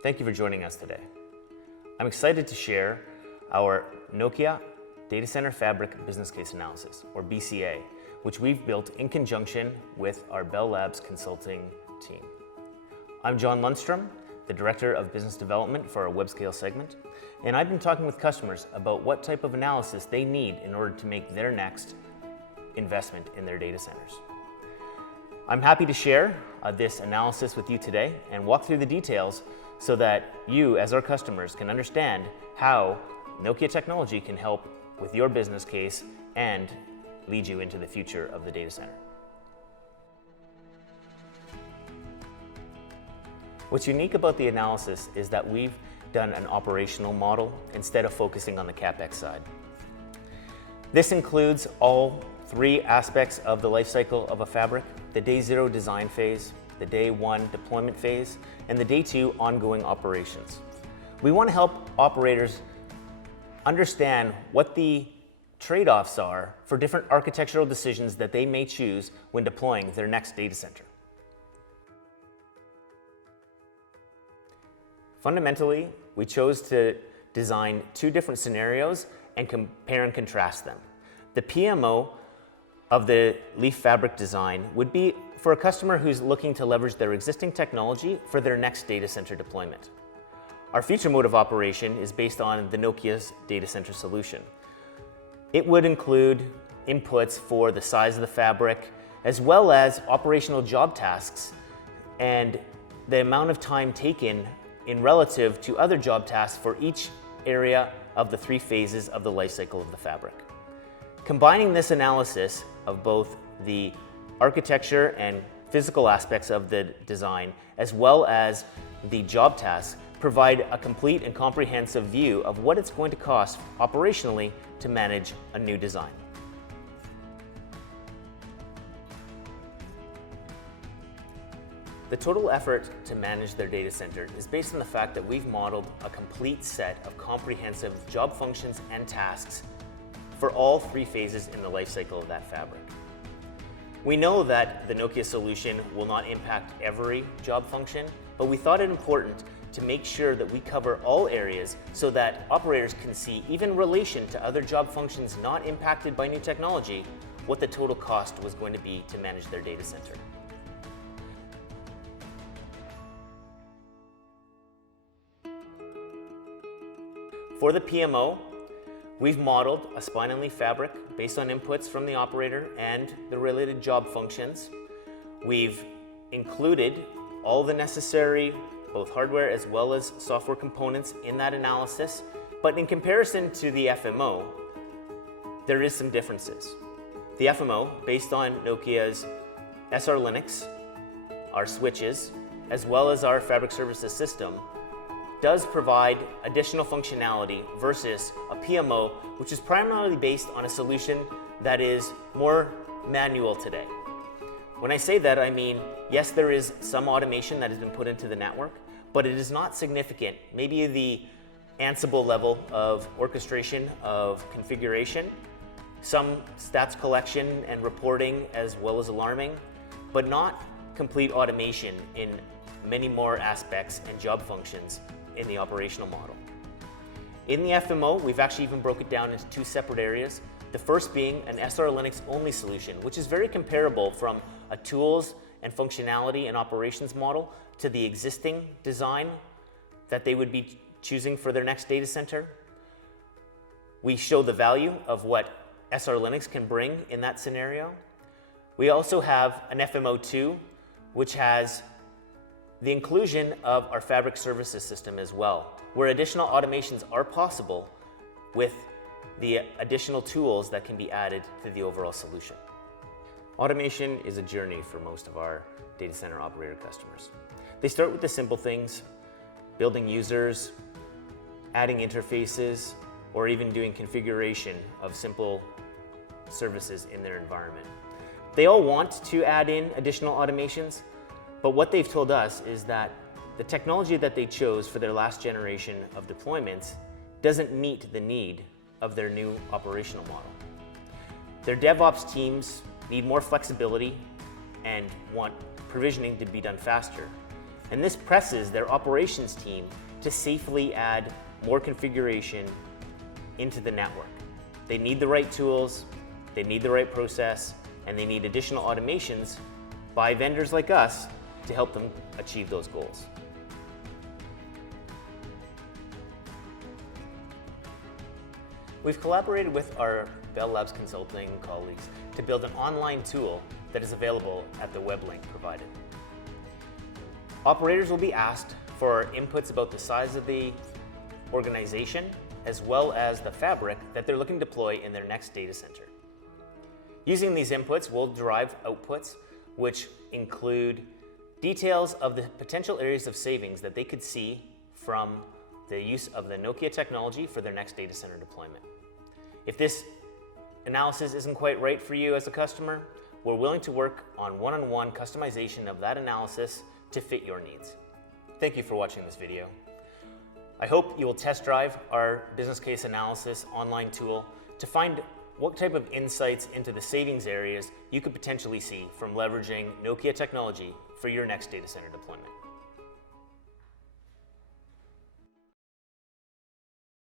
Thank you for joining us today. I'm excited to share our Nokia Data Center Fabric Business Case Analysis, or BCA, which we've built in conjunction with our Bell Labs consulting team. I'm John Lundstrom, the Director of Business Development for our WebScale segment, and I've been talking with customers about what type of analysis they need in order to make their next investment in their data centers. I'm happy to share this analysis with you today and walk through the details so that you, as our customers, can understand how Nokia technology can help with your business case and lead you into the future of the data center. What's unique about the analysis is that we've done an operational model instead of focusing on the CapEx side. This includes all three aspects of the life cycle of a fabric: the day zero design phase, the day one deployment phase, and the day two ongoing operations. We want to help operators understand what the trade-offs are for different architectural decisions that they may choose when deploying their next data center. Fundamentally, we chose to design two different scenarios and compare and contrast them. The PMO of the Leaf Fabric design would be for a customer who's looking to leverage their existing technology for their next data center deployment. Our future mode of operation is based on the Nokia's data center solution. It would include inputs for the size of the fabric, as well as operational job tasks and the amount of time taken in relative to other job tasks for each area of the three phases of the life cycle of the fabric. Combining this analysis of both the architecture and physical aspects of the design, as well as the job tasks, provide a complete and comprehensive view of what it's going to cost operationally to manage a new design. The total effort to manage their data center is based on the fact that we've modeled a complete set of comprehensive job functions and tasks for all three phases in the life cycle of that fabric. We know that the Nokia solution will not impact every job function, but we thought it important to make sure that we cover all areas so that operators can see, even in relation to other job functions not impacted by new technology, what the total cost was going to be to manage their data center. For the PMO, we've modeled a spine and leaf fabric based on inputs from the operator and the related job functions. We've included all the necessary both hardware as well as software components in that analysis, but in comparison to the FMO, there is some differences. The FMO, based on Nokia's SR Linux, our switches, as well as our fabric services system, does provide additional functionality versus a PMO, which is primarily based on a solution that is more manual today. When I say that, I mean, yes, there is some automation that has been put into the network, but it is not significant. Maybe the Ansible level of orchestration of configuration, some stats collection and reporting as well as alarming, but not complete automation in many more aspects and job functions in the operational model. In the FMO, we've actually even broke it down into two separate areas. The first being an SR Linux only solution, which is very comparable from a tools and functionality and operations model to the existing design that they would be choosing for their next data center. We show the value of what SR Linux can bring in that scenario. We also have an FMO2, which has the inclusion of our fabric services system as well, where additional automations are possible with the additional tools that can be added to the overall solution. Automation is a journey for most of our data center operator customers. They start with the simple things, building users, adding interfaces, or even doing configuration of simple services in their environment. They all want to add in additional automations, but what they've told us is that the technology that they chose for their last generation of deployments doesn't meet the need of their new operational model. Their DevOps teams need more flexibility and want provisioning to be done faster. And this presses their operations team to safely add more configuration into the network. They need the right tools, they need the right process, and they need additional automations by vendors like us to help them achieve those goals. We've collaborated with our Bell Labs consulting colleagues to build an online tool that is available at the web link provided. Operators will be asked for inputs about the size of the organization as well as the fabric that they're looking to deploy in their next data center. Using these inputs, we'll derive outputs which include details of the potential areas of savings that they could see from the use of the Nokia technology for their next data center deployment. If this analysis isn't quite right for you as a customer, we're willing to work on one-on-one customization of that analysis to fit your needs. Thank you for watching this video. I hope you will test drive our business case analysis online tool to find what type of insights into the savings areas you could potentially see from leveraging Nokia technology for your next data center deployment.